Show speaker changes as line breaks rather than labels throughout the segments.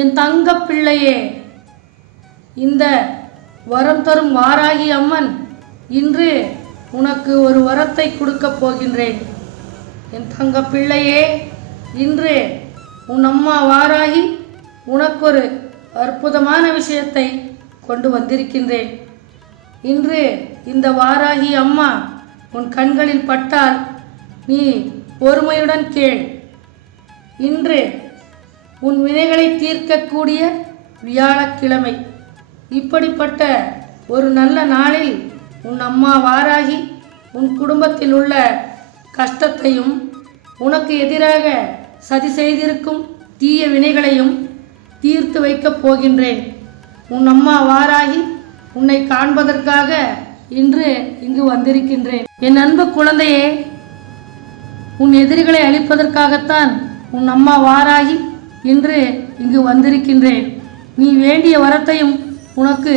என் தங்க பிள்ளையே இந்த வரம் தரும் வாராகி அம்மன் இன்று உனக்கு ஒரு வரத்தை கொடுக்கப் போகின்றேன். என் தங்க பிள்ளையே இன்று உன் அம்மா வாராகி உனக்கொரு அற்புதமான விஷயத்தை கொண்டு வந்திருக்கின்றேன். இன்று இந்த வாராகி அம்மா உன் கண்களில் பட்டால் நீ பொறுமையுடன் கேள். இன்று உன் வினைகளை தீர்க்கக்கூடிய வியாழக்கிழமை. இப்படிப்பட்ட ஒரு நல்ல நாளில் உன் அம்மா வாராகி உன் குடும்பத்தில் உள்ள கஷ்டத்தையும் உனக்கு எதிராக சதி செய்திருக்கும் தீய வினைகளையும் தீர்த்து வைக்கப் போகின்றேன். உன் அம்மா வாராகி உன்னை காண்பதற்காக இன்று இங்கு வந்திருக்கின்றேன். என் அன்பு குழந்தையே உன் எதிரிகளை அழிப்பதற்காகத்தான் உன் அம்மா வாராகி இன்று இங்கு வந்திருக்கின்றேன். நீ வேண்டிய வரத்தையும் உனக்கு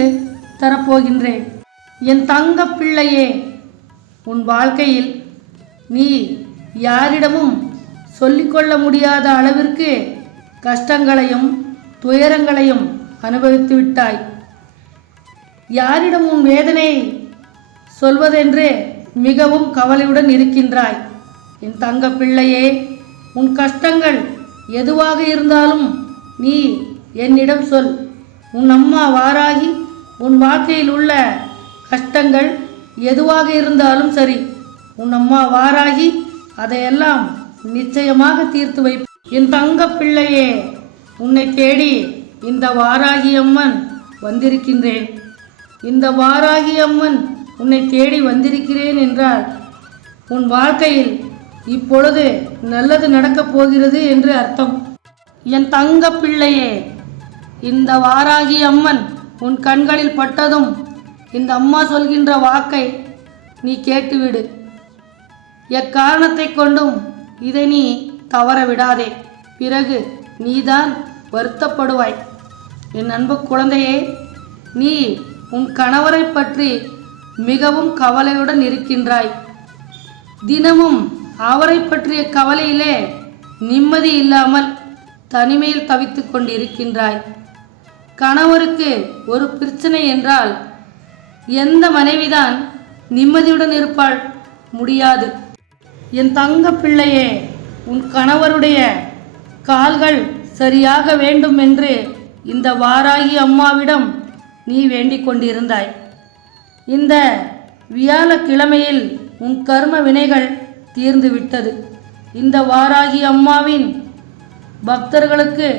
தரப்போகின்றேன். என் தங்க பிள்ளையே உன் வாழ்க்கையில் நீ யாரிடமும் சொல்லிக்கொள்ள முடியாத அளவிற்கு கஷ்டங்களையும் துயரங்களையும் அனுபவித்து விட்டாய். யாரிடம் உன் வேதனை சொல்வதென்று மிகவும் கவலையுடன் இருக்கின்றாய். என் தங்க பிள்ளையே உன் கஷ்டங்கள் எதுவாக இருந்தாலும் நீ என்னிடம் சொல். உன் அம்மா வாராகி உன் வாழ்க்கையில் உள்ள கஷ்டங்கள் எதுவாக இருந்தாலும் சரி. உன் அம்மா வாராகி அதையெல்லாம் நிச்சயமாக தீர்த்து வைப்பு என் தங்க பிள்ளையே உன்னை தேடி இந்த வாராகி அம்மன் வந்திருக்கின்றேன். இந்த வாராகி அம்மன் உன்னை தேடி வந்திருக்கிறேன் என்றால் உன் வாழ்க்கையில் இப்பொழுது நல்லது நடக்கப் போகிறது என்று அர்த்தம். என் தங்க பிள்ளையே இந்த வாராகி அம்மன் உன் கண்களில் பட்டதும் இந்த அம்மா சொல்கின்ற வாக்கை நீ கேட்டுவிடு. எக்காரணத்தை கொண்டும் இதை நீ தவற விடாதே. பிறகு நீதான் வருத்தப்படுவாய். என் அன்பு குழந்தையே நீ உன் கணவரை பற்றி மிகவும் கவலையுடன் இருக்கின்றாய். தினமும் அவரை பற்றிய கவலையிலே நிம்மதி இல்லாமல் தனிமையில் தவித்து கொண்டிருக்கின்றாய். கணவருக்கு ஒரு பிரச்சனை என்றால் எந்த மனைவிதான் நிம்மதியுடன் இருப்பாள்? முடியாது. என் தங்க பிள்ளையே உன் கணவருடைய கால்கள் சரியாக வேண்டும் என்று இந்த வாராகி அம்மாவிடம் நீ வேண்டிக் கொண்டிருந்தாய். இந்த வியாழக்கிழமையில் உன் கர்ம வினைகள் தீர்ந்து விட்டது. இந்த வாராகி அம்மாவின் பக்தர்களுக்கு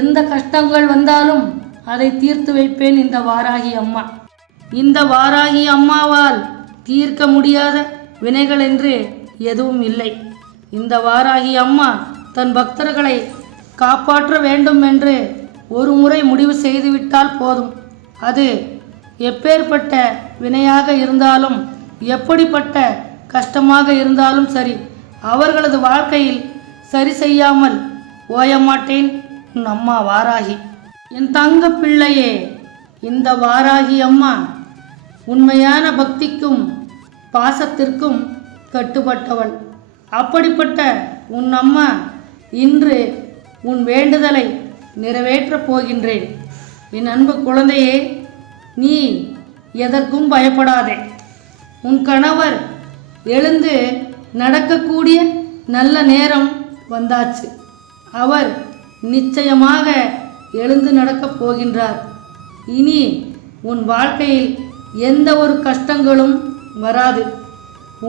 எந்த கஷ்டங்கள் வந்தாலும் அதை தீர்த்து வைப்பேன் இந்த வாராகி அம்மா. இந்த வாராகி அம்மாவால் தீர்க்க முடியாத வினைகள் என்று எதுவும் இல்லை. இந்த வாராகி அம்மா தன் பக்தர்களை காப்பாற்ற வேண்டும் என்று ஒரு முறை முடிவு செய்துவிட்டால் போதும். அது எப்பேற்பட்ட வினையாக இருந்தாலும் எப்படிப்பட்ட கஷ்டமாக இருந்தாலும் சரி அவர்களது வாழ்க்கையில் சரி செய்யாமல் ஓயமாட்டேன் உன் அம்மா வாராகி. என் தங்க பிள்ளையே இந்த வாராகி அம்மா உண்மையான பக்திக்கும் பாசத்திற்கும் கட்டுப்பட்டவள். அப்படிப்பட்ட உன் அம்மா இன்று உன் வேண்டுதலை நிறைவேற்றப் போகின்றேன். என் அன்பு குழந்தையே நீ எதற்கும் பயப்படாதே. உன் கணவர் எழுந்து நடக்கக்கூடிய நல்ல நேரம் வந்தாச்சு. அவர் நிச்சயமாக எழுந்து நடக்கப் போகின்றார். இனி உன் வாழ்க்கையில் எந்த ஒரு கஷ்டங்களும் வராது.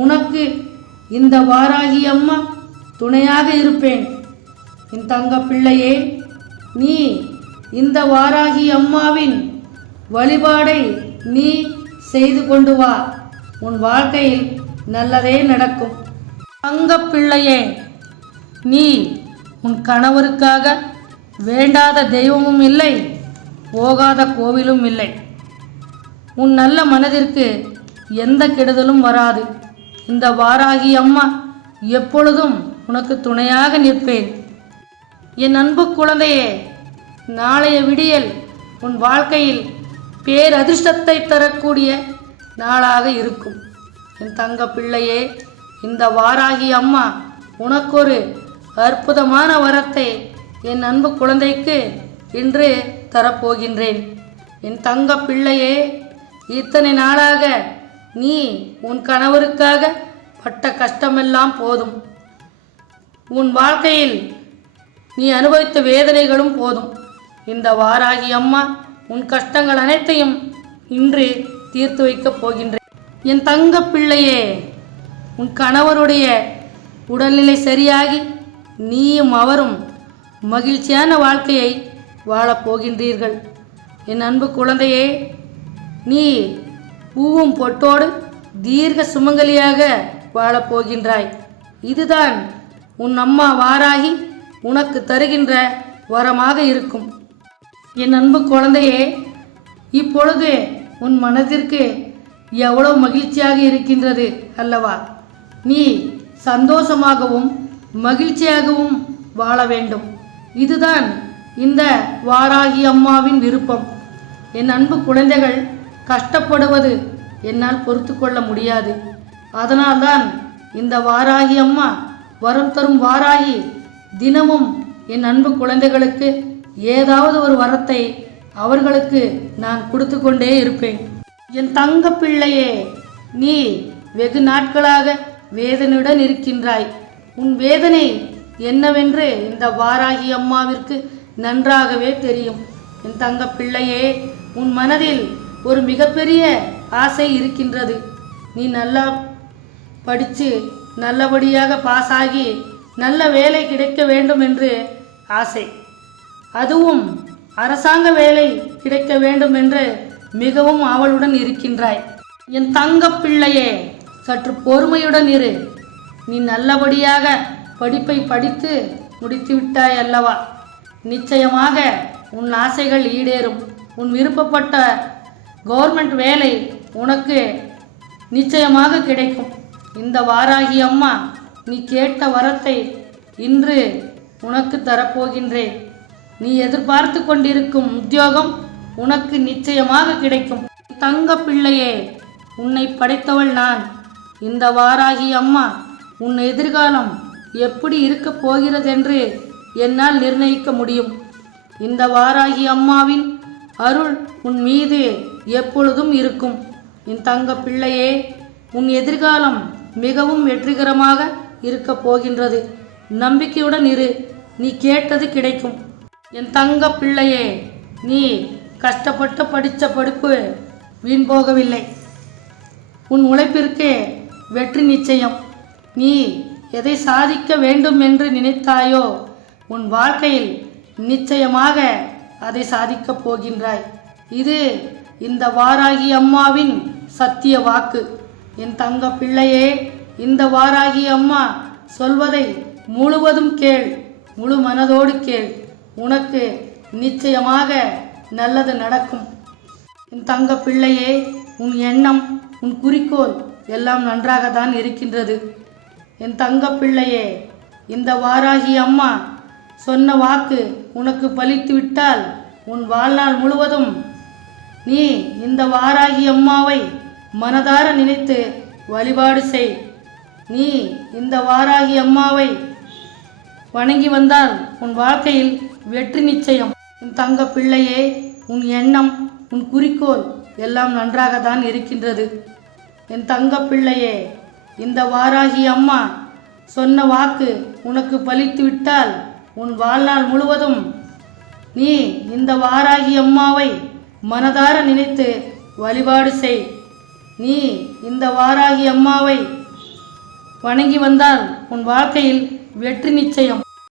உனக்கு இந்த வாராகி அம்மா துணையாக இருப்பேன். என் தங்க பிள்ளையே நீ இந்த வாராகி அம்மாவின் வழிபாடை நீ செய்து கொண்டு வா. உன் வாழ்க்கையில் நல்லதே நடக்கும். தங்க பிள்ளையே நீ உன் கணவருக்காக வேண்டாத தெய்வமும் இல்லை போகாத கோவிலும் இல்லை. உன் நல்ல மனதிற்கு எந்த கெடுதலும் வராது. இந்த வாராகி அம்மா எப்பொழுதும் உனக்கு துணையாக நிற்பேன். என் அன்பு குழந்தையே நாளைய விடியல் உன் வாழ்க்கையில் பேரதிர்ஷ்டத்தை தரக்கூடிய நாளாக இருக்கும். என் தங்க பிள்ளையே இந்த வாராகி அம்மா உனக்கொரு அற்புதமான வரத்தை என் அன்பு குழந்தைக்கு இன்று தரப்போகின்றேன். என் தங்க பிள்ளையே இத்தனை நாளாக நீ உன் கணவருக்காக பட்ட கஷ்டமெல்லாம் போதும். உன் வாழ்க்கையில் நீ அனுபவித்த வேதனைகளும் போதும். இந்த வாராகி அம்மா உன் கஷ்டங்கள் அனைத்தையும் இன்று தீர்த்து வைக்கப் போகின்றேன். என் தங்க பிள்ளையே உன் கணவருடைய உடல்நிலை சரியாகி நீயும் அவரும் மகிழ்ச்சியான வாழ்க்கையை வாழப் போகின்றீர்கள். என் அன்பு குழந்தையே நீ பூவும் பொட்டோடு தீர்க்க சுமங்கலியாக வாழப்போகின்றாய் இதுதான் உன் அம்மா வாராகி உனக்கு தருகின்ற வரமாக இருக்கும். என் அன்பு குழந்தையே இப்பொழுது உன் மனதிற்கு எவ்வளவு மகிழ்ச்சியாக இருக்கின்றது அல்லவா? நீ சந்தோஷமாகவும் மகிழ்ச்சியாகவும் வாழ வேண்டும். இதுதான் இந்த வாராகி அம்மாவின் விருப்பம். என் அன்பு குழந்தைகள் கஷ்டப்படுவது என்னால் பொறுத்து கொள்ள முடியாது. அதனால்தான் இந்த வாராகி அம்மா வரம் தரும் வாராகி தினமும் என் அன்பு குழந்தைகளுக்கு ஏதாவது ஒரு வரத்தை அவர்களுக்கு நான் கொடுத்து கொண்டே இருப்பேன். என் தங்க பிள்ளையே நீ வெகு நாட்களாக வேதனையுடன் இருக்கின்றாய். உன் வேதனை என்னவென்று இந்த வாராகி அம்மாவிற்கு நன்றாகவே தெரியும். என் தங்க பிள்ளையே உன் மனதில் ஒரு மிகப்பெரிய ஆசை இருக்கின்றது. நீ நல்லா படித்து நல்லபடியாக பாஸ் ஆகி நல்ல வேலை கிடைக்க வேண்டும் என்று ஆசை. அதுவும் அரசாங்க வேலை கிடைக்க வேண்டும் என்று மிகவும் ஆவலுடன் இருக்கின்றாய். என் தங்க பிள்ளையே சற்று பொறுமையுடன் இரு. நீ நல்லபடியாக படிப்பை படித்து முடித்து விட்டாய் அல்லவா? நிச்சயமாக உன் ஆசைகள் ஈடேறும். உன் விருப்பப்பட்ட கவர்மெண்ட் வேலை உனக்கு நிச்சயமாக கிடைக்கும். இந்த வாராகி அம்மா நீ கேட்ட வரத்தை இன்று உனக்கு தரப்போகின்றேன். நீ எதிர்பார்த்து கொண்டிருக்கும் உத்தியோகம் உனக்கு நிச்சயமாக கிடைக்கும். தங்க பிள்ளையே உன்னை படைத்தவள் நான். இந்த வாராகி அம்மா உன் எதிர்காலம் எப்படி இருக்கப் போகிறதென்று என்னால் நிர்ணயிக்க முடியும். இந்த வாராகி அம்மாவின் அருள் உன் மீது எப்பொழுதும் இருக்கும். என் தங்க பிள்ளையே உன் எதிர்காலம் மிகவும் வெற்றிகரமாக இருக்கப் போகின்றது. நம்பிக்கையுடன் இரு நீ கேட்டது கிடைக்கும். என் தங்க பிள்ளையே நீ கஷ்டப்பட்டு படித்த படிப்பு வீண் போகவில்லை. உன் உழைப்பிற்கு வெற்றி நிச்சயம். நீ எதை சாதிக்க வேண்டும் என்று நினைத்தாயோ உன் வாழ்க்கையில் நிச்சயமாக அதை சாதிக்கப் போகின்றாய். இது இந்த வாராகி அம்மாவின் சத்திய வாக்கு. என் தங்க பிள்ளையே இந்த வாராகி அம்மா சொல்வதை முழுவதும் கேள் முழு மனதோடு கேள். உனக்கு நிச்சயமாக நல்லது நடக்கும். என் தங்க பிள்ளையே உன் எண்ணம் உன் குறிக்கோள் எல்லாம் நன்றாக தான் இருக்கின்றது. என் தங்க பிள்ளையே இந்த வாராகி அம்மா சொன்ன வாக்கு உனக்கு பலித்து விட்டால் உன் வாழ்நாள் முழுவதும் நீ இந்த வாராகி அம்மாவை மனதார நினைத்து வழிபாடு செய். நீ இந்த வாராகி அம்மாவை வணங்கி வந்தால் உன் வாழ்க்கையில் வெற்றி நிச்சயம். உன் தங்க பிள்ளையே உன் எண்ணம் உன் குறிக்கோள் எல்லாம் நன்றாக தான் இருக்கின்றது. என் தங்க பிள்ளையே இந்த வாராகி அம்மா சொன்ன வாக்கு உனக்கு பலித்து விட்டால் உன் வாழ்நாள் முழுவதும் நீ இந்த வாராகி அம்மாவை மனதார நினைத்து வழிபாடு செய். நீ இந்த வாராகி அம்மாவை வணங்கி வந்தால் உன் வாழ்க்கையில் வெற்றி நிச்சயம்.